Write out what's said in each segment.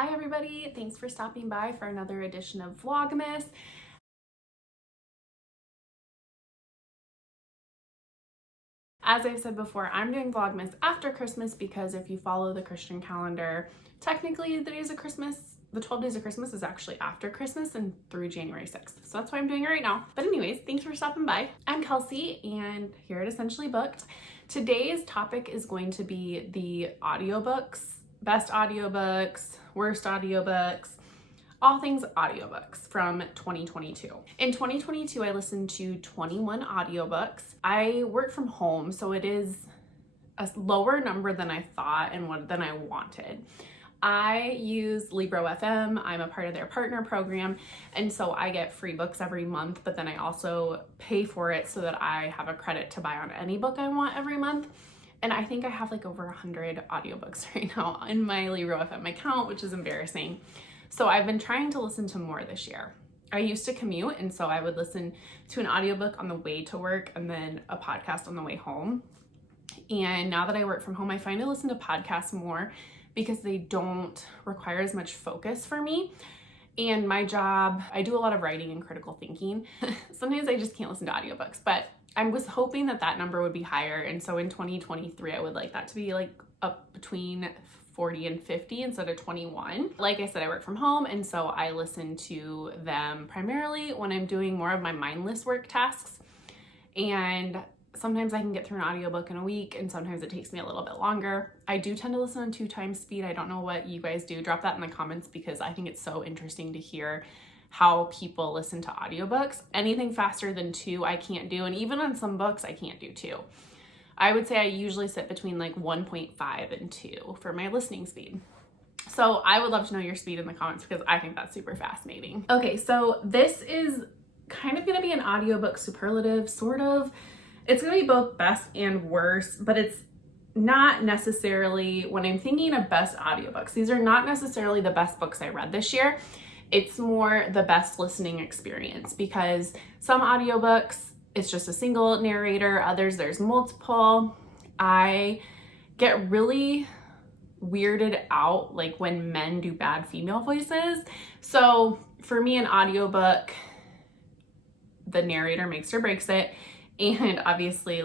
Hi everybody, thanks for stopping by for another edition of Vlogmas. As I've said before, I'm doing Vlogmas after Christmas because if you follow the Christian calendar, technically the 12 days of Christmas is actually after Christmas and through January 6th. So that's why I'm doing it right now. But anyways, thanks for stopping by. I'm Kelsey and here at Essentially Booked. Today's topic is going to be the audiobooks, best audiobooks, worst audiobooks, all things audiobooks from 2022. In 2022, I listened to 21 audiobooks. I work from home, so it is a lower number than I thought and than I wanted. I use Libro FM. I'm a part of their partner program, and so I get free books every month, but then I also pay for it so that I have a credit to buy on any book I want every month. And I think I have like over 100 audiobooks right now in my Libro FM account, which is embarrassing. So I've been trying to listen to more this year. I used to commute, and so I would listen to an audiobook on the way to work and then a podcast on the way home. And now that I work from home, I find I listen to podcasts more because they don't require as much focus for me. And my job, I do a lot of writing and critical thinking. Sometimes I just can't listen to audiobooks, but I was hoping that that number would be higher. And so in 2023, I would like that to be like up between 40 and 50 instead of 21. Like I said, I work from home, and so I listen to them primarily when I'm doing more of my mindless work tasks. And sometimes I can get through an audiobook in a week, and sometimes it takes me a little bit longer. I do tend to listen on 2 times speed. I don't know what you guys do. Drop that in the comments because I think it's so interesting to hear how people listen to audiobooks. Anything faster than 2 I can't do, and even on some books I can't do 2. I would say I usually sit between like 1.5 and 2 for my listening speed. So I would love to know your speed in the comments because I think that's super fascinating. Okay, so this is kind of gonna be an audiobook superlative, sort of. It's gonna be both best and worst, but it's not necessarily, when I'm thinking of best audiobooks, these are not necessarily the best books I read this year. It's more the best listening experience because some audiobooks, it's just a single narrator. Others, there's multiple. I get really weirded out like when men do bad female voices. So for me, an audiobook, the narrator makes or breaks it. And obviously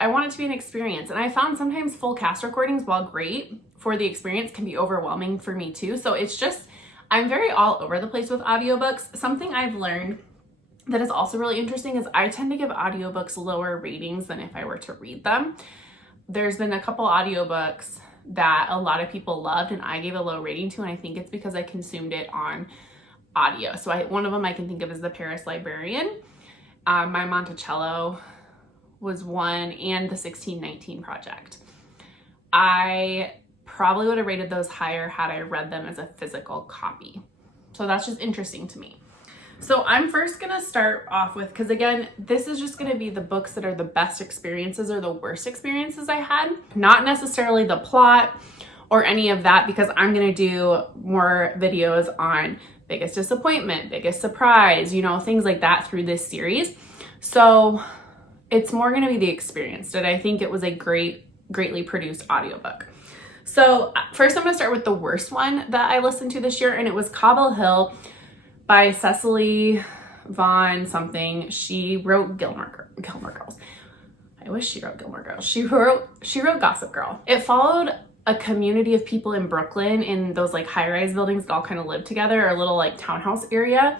I want it to be an experience. And I found sometimes full cast recordings, while great for the experience, can be overwhelming for me too. So it's just, I'm very all over the place with audiobooks. Something I've learned that is also really interesting is I tend to give audiobooks lower ratings than if I were to read them. There's been a couple audiobooks that a lot of people loved and I gave a low rating to, and I think it's because I consumed it on audio. So one of them I can think of is The Paris Librarian. My Monticello was one, and the 1619 Project. I probably would have rated those higher had I read them as a physical copy. So that's just interesting to me. So I'm first gonna start off with, because again, this is just gonna be the books that are the best experiences or the worst experiences I had, not necessarily the plot or any of that, because I'm gonna do more videos on biggest disappointment, biggest surprise, things like that through this series. So it's more gonna be the experience. Did I think it was a greatly produced audiobook? So first I'm gonna start with the worst one that I listened to this year, and it was Cobble Hill by Cecily Vaughn something. She wrote Gilmore Girls. I wish she wrote Gilmore Girls. She wrote Gossip Girl. It followed a community of people in Brooklyn in those like high-rise buildings that all kind of live together, or a little like townhouse area.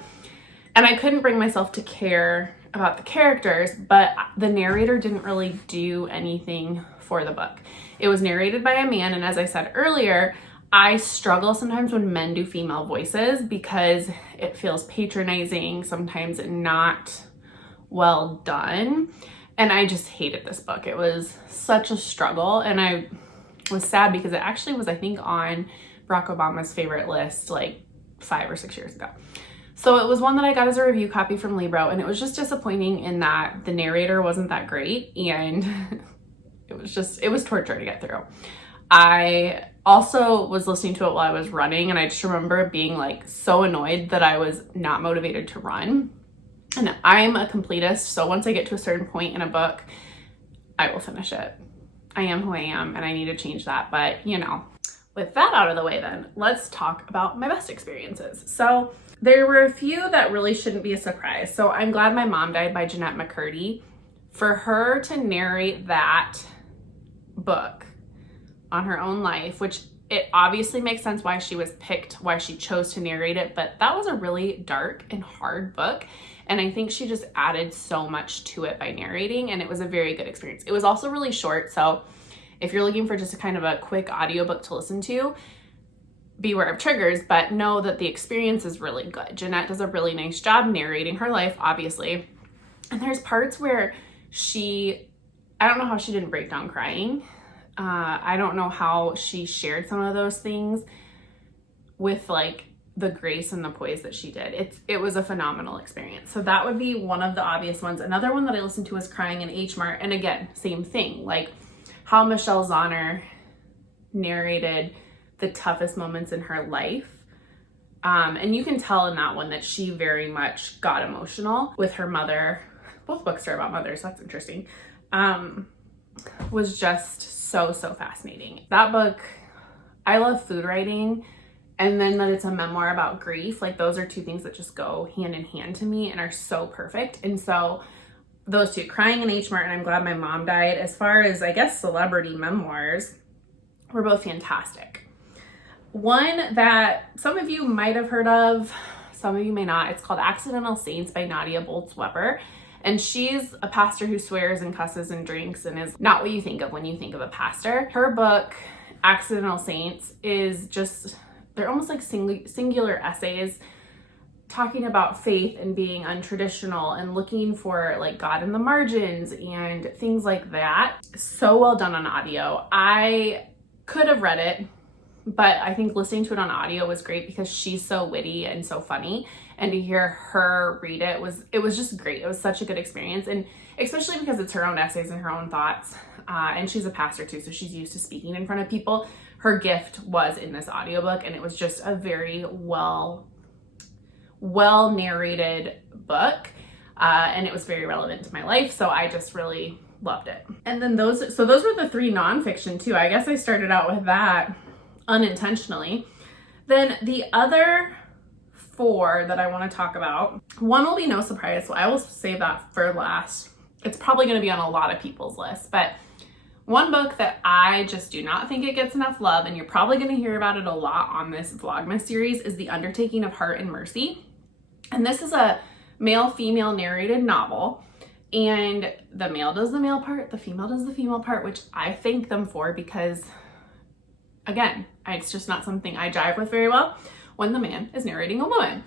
And I couldn't bring myself to care about the characters, but the narrator didn't really do anything for the book. It was narrated by a man, and as I said earlier, I struggle sometimes when men do female voices because it feels patronizing, sometimes not well done. And I just hated this book. It was such a struggle, and I was sad because it actually was, I think, on Barack Obama's favorite list like 5 or 6 years ago. So it was one that I got as a review copy from Libro, and it was just disappointing in that the narrator wasn't that great, and it was torture to get through. I also was listening to it while I was running, and I just remember being like so annoyed that I was not motivated to run. And I'm a completist, so once I get to a certain point in a book, I will finish it. I am who I am, and I need to change that, but with that out of the way then, let's talk about my best experiences. So there were a few that really shouldn't be a surprise. So I'm Glad My Mom Died by Jeanette McCurdy. For her to narrate that book on her own life, which it obviously makes sense why she was picked, why she chose to narrate it, but that was a really dark and hard book. And I think she just added so much to it by narrating, and it was a very good experience. It was also really short, so if you're looking for just a kind of a quick audiobook to listen to, beware of triggers, but know that the experience is really good. Jeanette does a really nice job narrating her life, obviously. And there's parts where I don't know how she didn't break down crying. I don't know how she shared some of those things with like the grace and the poise that she did. It was a phenomenal experience. So that would be one of the obvious ones. Another one that I listened to was Crying in H Mart. And again, same thing, like how Michelle Zauner narrated the toughest moments in her life. And you can tell in that one that she very much got emotional with her mother. Both books are about mothers, so that's interesting. Was just so fascinating. That book, I love food writing, and then that it's a memoir about grief. Like those are two things that just go hand in hand to me and are so perfect. And so those two, Crying in H Mart and I'm Glad My Mom Died, as far as I guess celebrity memoirs, were both fantastic. One that some of you might have heard of, some of you may not, it's called Accidental Saints by Nadia Bolz-Weber. And she's a pastor who swears and cusses and drinks and is not what you think of when you think of a pastor. Her book, Accidental Saints, is just, they're almost like singular essays talking about faith and being untraditional and looking for like God in the margins and things like that. So well done on audio. I could have read it, but I think listening to it on audio was great because she's so witty and so funny. And to hear her read it was just great. It was such a good experience. And especially because it's her own essays and her own thoughts. And she's a pastor too, so she's used to speaking in front of people. Her gift was in this audiobook, and it was just a very well narrated book. And it was very relevant to my life. So I just really loved it. And then those were the three nonfiction too. I guess I started out with that unintentionally. Then the other four that I want to talk about, one will be no surprise, so I will save that for last. It's probably going to be on a lot of people's list, but one book that I just do not think it gets enough love, and you're probably going to hear about it a lot on this Vlogmas series, is The Undertaking of Heart and Mercy. And this is a male-female narrated novel, and the male does the male part, the female does the female part, which I thank them for because, again, it's just not something I jive with very well when the man is narrating a woman.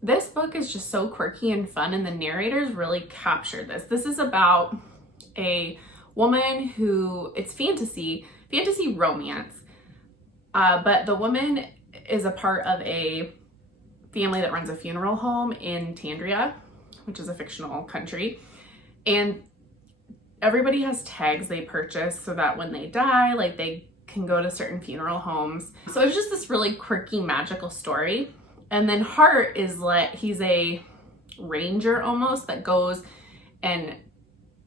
This book is just so quirky and fun, and the narrators really captured this. This is about a woman who, it's fantasy romance, but the woman is a part of a family that runs a funeral home in Tandria, which is a fictional country, and everybody has tags they purchase so that when they die, like they can go to certain funeral homes. So it's just this really quirky, magical story. And then Hart is like, he's a ranger almost that goes and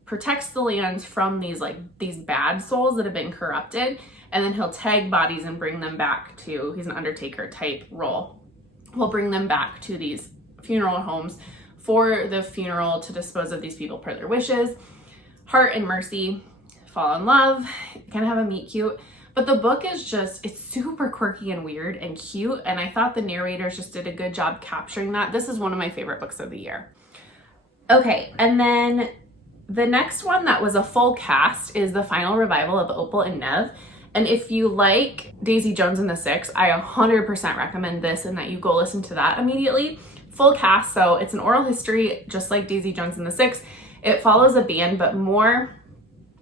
protects the lands from these bad souls that have been corrupted. And then he'll tag bodies and bring them back to, he's an undertaker type role. He'll bring them back to these funeral homes for the funeral to dispose of these people per their wishes. Hart and Mercy fall in love, kind of have a meet cute. But the book is just, it's super quirky and weird and cute. And I thought the narrators just did a good job capturing that. This is one of my favorite books of the year. Okay, and then the next one that was a full cast is The Final Revival of Opal and Nev. And if you like Daisy Jones and the Six, I 100% recommend this and that you go listen to that immediately. Full cast, so it's an oral history just like Daisy Jones and the Six. It follows a band, but more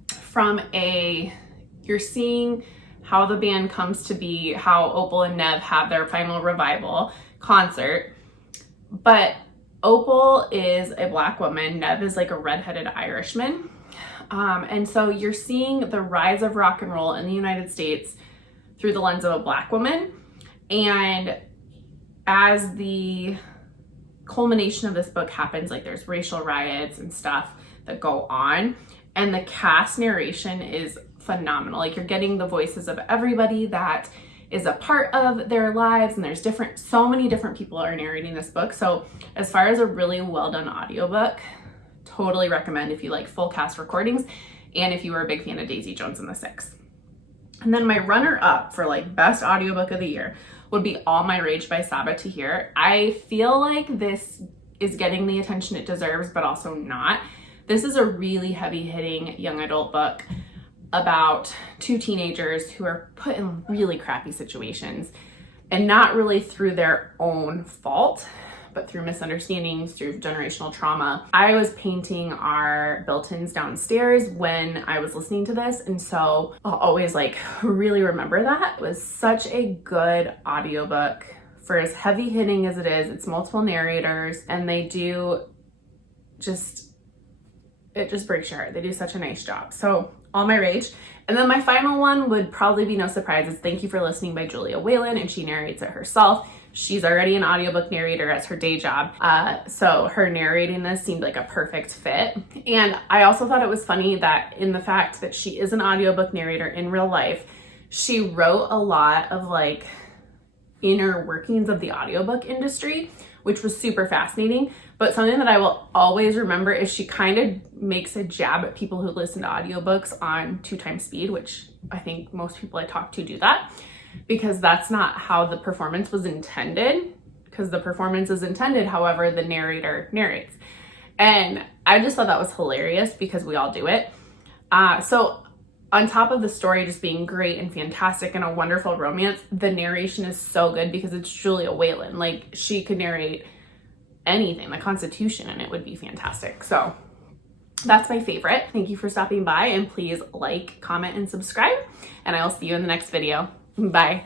from you're seeing how the band comes to be, how Opal and Nev have their final revival concert. But Opal is a Black woman, Nev is like a redheaded Irishman. And so you're seeing the rise of rock and roll in the United States through the lens of a Black woman. And as the culmination of this book happens, like there's racial riots and stuff that go on, and the cast narration is phenomenal. Like, you're getting the voices of everybody that is a part of their lives, and there's so many different people are narrating this book. So as far as a really well done audiobook, totally recommend if you like full cast recordings and if you were a big fan of Daisy Jones and the Six. And then my runner up for like best audiobook of the year would be All My Rage by Saba Tahir. I feel like this is getting the attention it deserves, but also not. This is a really heavy-hitting young adult book about two teenagers who are put in really crappy situations, and not really through their own fault, but through misunderstandings, through generational trauma. I was painting our built-ins downstairs when I was listening to this, and so I'll always like really remember that. It was such a good audiobook for as heavy-hitting as it is. It's multiple narrators, and they do it just breaks your heart. They do such a nice job. So All My Rage. And then my final one would probably be no surprise. It's Thank You for Listening by Julia Whalen, and she narrates it herself. She's already an audiobook narrator as her day job. So her narrating this seemed like a perfect fit. And I also thought it was funny that in the fact that she is an audiobook narrator in real life, she wrote a lot of like inner workings of the audiobook industry, which was super fascinating. But something that I will always remember is she kind of makes a jab at people who listen to audiobooks on 2x speed, which I think most people I talk to do that, because that's not how the performance was intended. Because the performance is intended, however, the narrator narrates. And I just thought that was hilarious because we all do it. So on top of the story just being great and fantastic and a wonderful romance, the narration is so good because it's Julia Whalen. Like, she could narrate anything, the Constitution, and it would be fantastic. So that's my favorite. Thank you for stopping by, and please like, comment, and subscribe, and I will see you in the next video. Bye.